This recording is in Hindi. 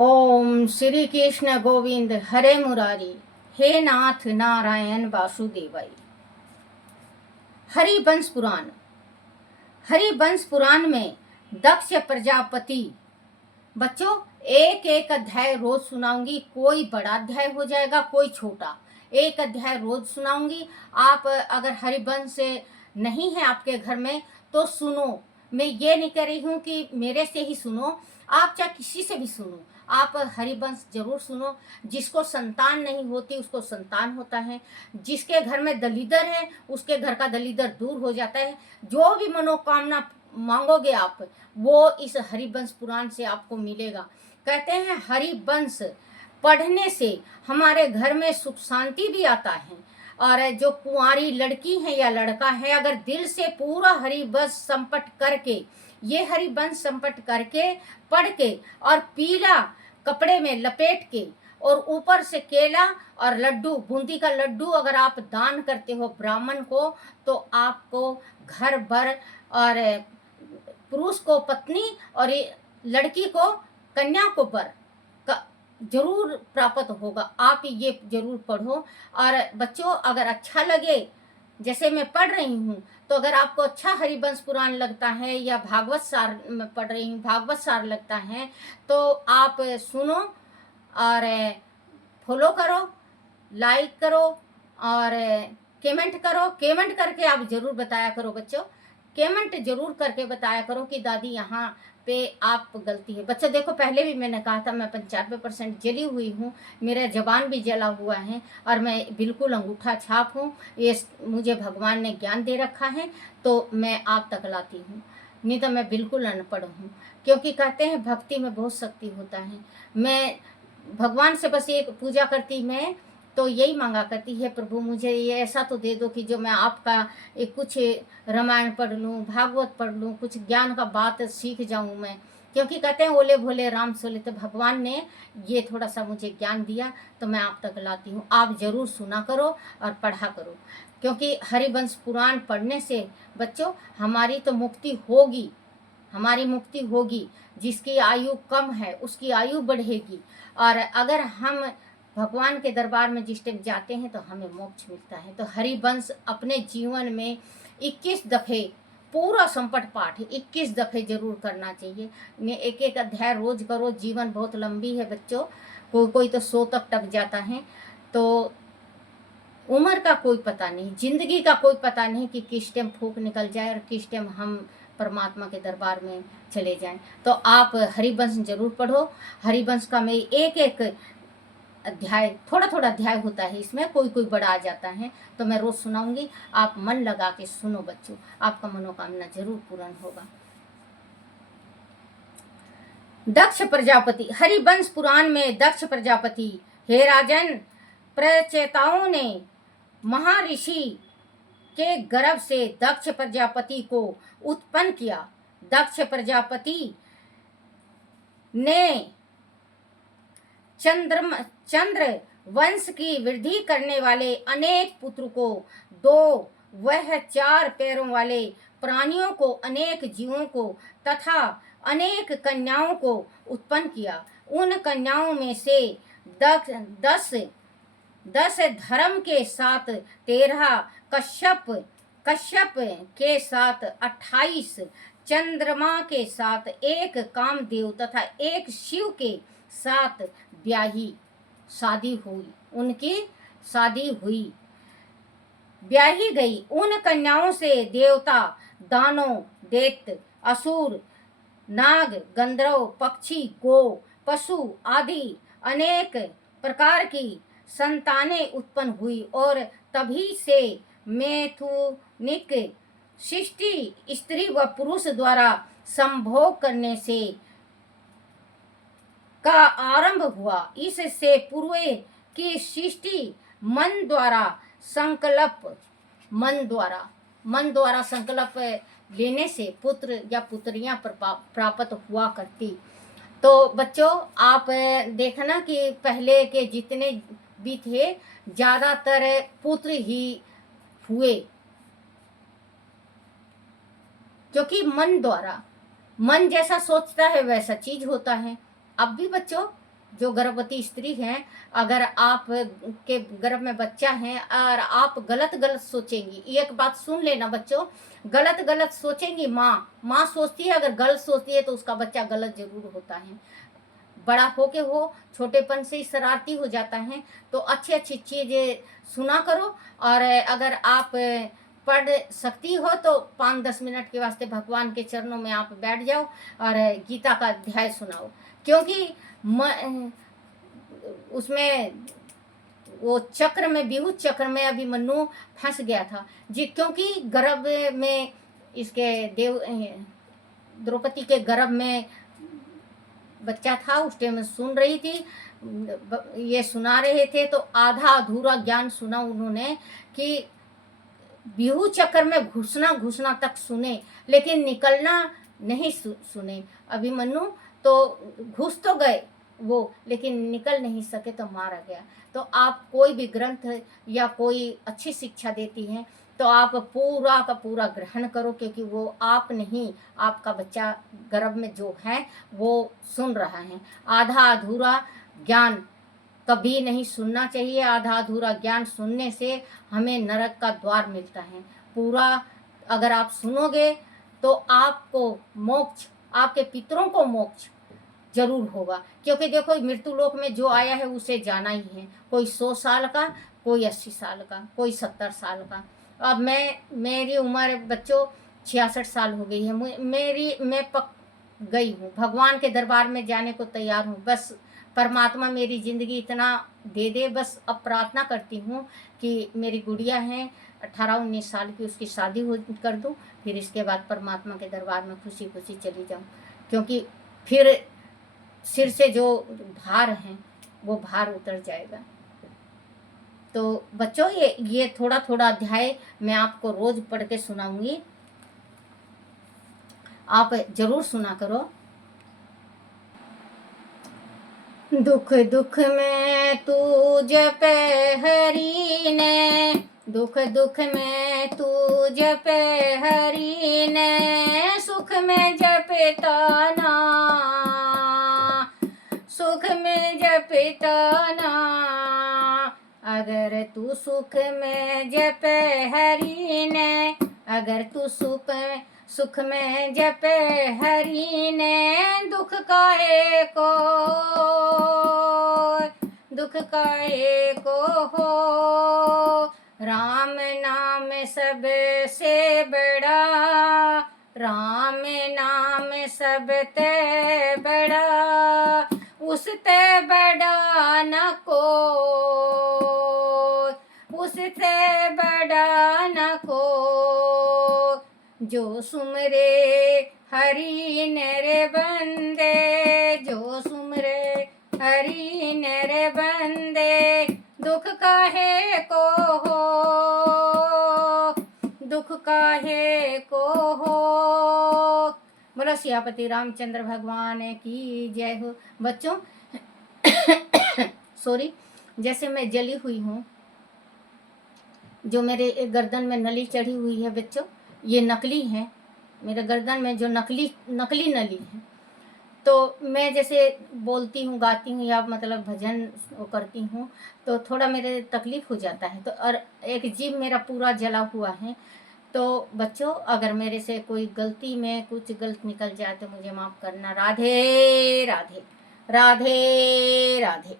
ओम श्री कृष्ण गोविंद हरे मुरारी, हे नाथ नारायण वासुदेवाय। हरिवंश पुराण। हरिवंश पुराण में दक्ष प्रजापति। बच्चों, एक एक अध्याय रोज सुनाऊंगी। कोई बड़ा अध्याय हो जाएगा, कोई छोटा। एक अध्याय रोज सुनाऊंगी। आप अगर हरिवंश नहीं है आपके घर में तो सुनो। मैं ये नहीं कह रही हूँ कि मेरे से ही सुनो, आप चाहे किसी से भी सुनो, आप हरिवंश जरूर सुनो। जिसको संतान नहीं होती उसको संतान होता है, जिसके घर में दलीदर है उसके घर का दलीदर दूर हो जाता है। जो भी मनोकामना मांगोगे आप, वो इस हरिवंश पुराण से आपको मिलेगा। कहते हैं हरिवंश पढ़ने से हमारे घर में सुख शांति भी आता है। और जो कुंवारी लड़की है या लड़का है, अगर दिल से पूरा हरिवंश संपट करके, ये हरिवंश संपट करके पढ़ के और पीला कपड़े में लपेट के और ऊपर से केला और लड्डू, बूंदी का लड्डू अगर आप दान करते हो ब्राह्मण को, तो आपको घर भर और पुरुष को पत्नी और लड़की को, कन्या को वर जरूर प्राप्त होगा। आप ये जरूर पढ़ो। और बच्चों, अगर अच्छा लगे, जैसे मैं पढ़ रही हूँ, तो अगर आपको अच्छा हरिवंश पुराण लगता है या भागवत सार में पढ़ रही हूँ, भागवत सार लगता है, तो आप सुनो और फॉलो करो, लाइक करो और कमेंट करो। कमेंट करके आप जरूर बताया करो बच्चों, कमेंट जरूर करके बताया करो कि दादी यहाँ पे आप गलती है। बच्चों देखो, पहले भी मैंने कहा था मैं 95% जली हुई हूँ, मेरा जबान भी जला हुआ है और मैं बिल्कुल अंगूठा छाप हूँ। ये मुझे भगवान ने ज्ञान दे रखा है तो मैं आप तक लाती हूँ, नहीं तो मैं बिल्कुल अनपढ़ हूँ। क्योंकि कहते हैं भक्ति में बहुत शक्ति होता है। मैं भगवान से बस एक पूजा करती, मैं तो यही मांगा करती है, प्रभु मुझे ये ऐसा तो दे दो कि जो मैं आपका कुछ रामायण पढ़ लूँ, भागवत पढ़ लूँ, कुछ ज्ञान का बात सीख जाऊँ मैं। क्योंकि कहते हैं ओले भोले राम सोले, तो भगवान ने ये थोड़ा सा मुझे ज्ञान दिया तो मैं आप तक लाती हूँ। आप जरूर सुना करो और पढ़ा करो, क्योंकि हरिवंश पुराण पढ़ने से बच्चों हमारी तो मुक्ति होगी, हमारी मुक्ति होगी। जिसकी आयु कम है उसकी आयु बढ़ेगी। और अगर हम भगवान के दरबार में जिस टाइम जाते हैं तो हमें मोक्ष मिलता है। तो हरिवंश अपने जीवन में 21 दफ़े पूरा संपट पाठ 21 दफ़े जरूर करना चाहिए। एक एक अध्याय रोज करो। जीवन बहुत लंबी है बच्चों, कोई तो 100 तक टप जाता है। तो उम्र का कोई पता नहीं, जिंदगी का कोई पता नहीं कि किस टाइम फूक निकल जाए और किस टाइम हम परमात्मा के दरबार में चले जाएं। तो आप हरिवंश जरूर पढ़ो। हरिवंश का मैं एक एक अध्याय, थोड़ा थोड़ा अध्याय होता है इसमें, कोई कोई बड़ा आ जाता है, तो मैं रोज सुनाऊंगी। आप मन लगा के सुनो बच्चों, आपका मनोकामना जरूर पूर्ण होगा। दक्ष प्रजापति। हरिवंश पुराण में दक्ष प्रजापति, हे राजन, प्रचेताओं ने महर्षि के गर्भ से दक्ष प्रजापति को उत्पन्न किया। दक्ष प्रजापति ने चंद्र वंश की वृद्धि करने वाले अनेक पुत्र को, दो वह 4 पैरों वाले प्राणियों को, अनेक जीवों को तथा अनेक कन्याओं को उत्पन्न किया। उन कन्याओं में से 10 धर्म के साथ, 13 कश्यप के साथ, 28 चंद्रमा के साथ, 1 कामदेव तथा 1 शिव के साथ शादी हुई। उनकी शादी हुई, ब्याही गई। उन कन्याओं से देवता, दानव, दैत्य, असुर, नाग, गंधर्व, पक्षी, गो, पशु आदि अनेक प्रकार की संतानें उत्पन्न हुई। और तभी से मैथुनिक सृष्टि स्त्री व पुरुष द्वारा संभोग करने से का आरंभ हुआ। इससे पूर्व की सृष्टि मन द्वारा संकल्प लेने से पुत्र या पुत्रियां प्राप्त हुआ करती। तो बच्चों, आप देखना कि पहले के जितने भी थे ज्यादातर पुत्र ही हुए, क्योंकि मन जैसा सोचता है वैसा चीज होता है। अब भी बच्चों जो गर्भवती स्त्री हैं, अगर आप के गर्भ में बच्चा है और आप गलत गलत सोचेंगी, एक बात सुन लेना बच्चों, गलत गलत सोचेंगी, माँ सोचती है, अगर गलत सोचती है तो उसका बच्चा गलत जरूर होता है। बड़ा होके हो छोटेपन से ही शरारती हो जाता है। तो अच्छी अच्छी चीज़ें सुना करो, और अगर आप पढ़ सकती हो तो 5-10 मिनट के वास्ते भगवान के चरणों में आप बैठ जाओ और गीता का अध्याय सुनाओ, क्योंकि उसमें वो चक्र में, विभूत चक्र में अभिमन्यु फंस गया था जी, क्योंकि गर्भ में इसके द्रौपदी के गर्भ में बच्चा था। उस टाइम सुन रही थी, ये सुना रहे थे तो आधा अधूरा ज्ञान सुना उन्होंने कि बिहू चक्र में घुसना तक सुने, लेकिन निकलना नहीं सुने। अभिमन्यु तो घुस तो गए वो, लेकिन निकल नहीं सके तो मारा गया। तो आप कोई भी ग्रंथ या कोई अच्छी शिक्षा देती हैं तो आप पूरा का पूरा ग्रहण करो, क्योंकि वो आप नहीं, आपका बच्चा गर्भ में जो है वो सुन रहा है। आधा अधूरा ज्ञान कभी नहीं सुनना चाहिए। आधा अधूरा ज्ञान सुनने से हमें नरक का द्वार मिलता है। पूरा अगर आप सुनोगे तो आपको मोक्ष, आपके पितरों को मोक्ष जरूर होगा, क्योंकि देखो मृत्यु लोक में जो आया है उसे जाना ही है। कोई 100 साल का, कोई 80 साल का, कोई 70 साल का। अब मेरी उम्र बच्चों 66 साल हो गई है। मैं पक गई हूँ, भगवान के दरबार में जाने को तैयार हूँ। बस परमात्मा मेरी ज़िंदगी इतना दे दे, बस अब प्रार्थना करती हूँ कि मेरी गुड़िया है 18-19 साल की, उसकी शादी हो कर दूँ, फिर इसके बाद परमात्मा के दरबार में खुशी खुशी चली जाऊँ, क्योंकि फिर सिर से जो भार है वो भार उतर जाएगा। तो बच्चों ये थोड़ा थोड़ा अध्याय मैं आपको रोज पढ़ के सुनाऊंगी, आप जरूर सुना करो। दुख दुख में तू जपे हरि ने, दुख दुख में तू जपे हरि ने, सुख में जपे ताना, सुख में जपे ताना। अगर तू सुख में जपे हरि ने, अगर तू सुख में जपे हरि ने, दुख काहे को, दुख काहे को हो। राम नाम सबसे बड़ा, राम नाम सबते बड़ा, उसते बड़ा न को, उससे बड़ा न को। जो सुमरे हरि नर बंदे, जो सुमरे हरि नर बंदे, दुख काहे को हो, दुख काहे को हो। बोलो सियापति रामचंद्र भगवान की जय हो। बच्चों सॉरी, जैसे मैं जली हुई हूँ, जो मेरे गर्दन में नली चढ़ी हुई है बच्चों, ये नकली है। मेरे गर्दन में जो नकली नली है, तो मैं जैसे बोलती हूँ, गाती हूँ या मतलब भजन करती हूँ तो थोड़ा मेरे तकलीफ हो जाता है। तो और एक जीभ मेरा पूरा जला हुआ है। तो बच्चों अगर मेरे से कोई गलती में कुछ गलत निकल जाए तो मुझे माफ़ करना। राधे राधे, राधे राधे।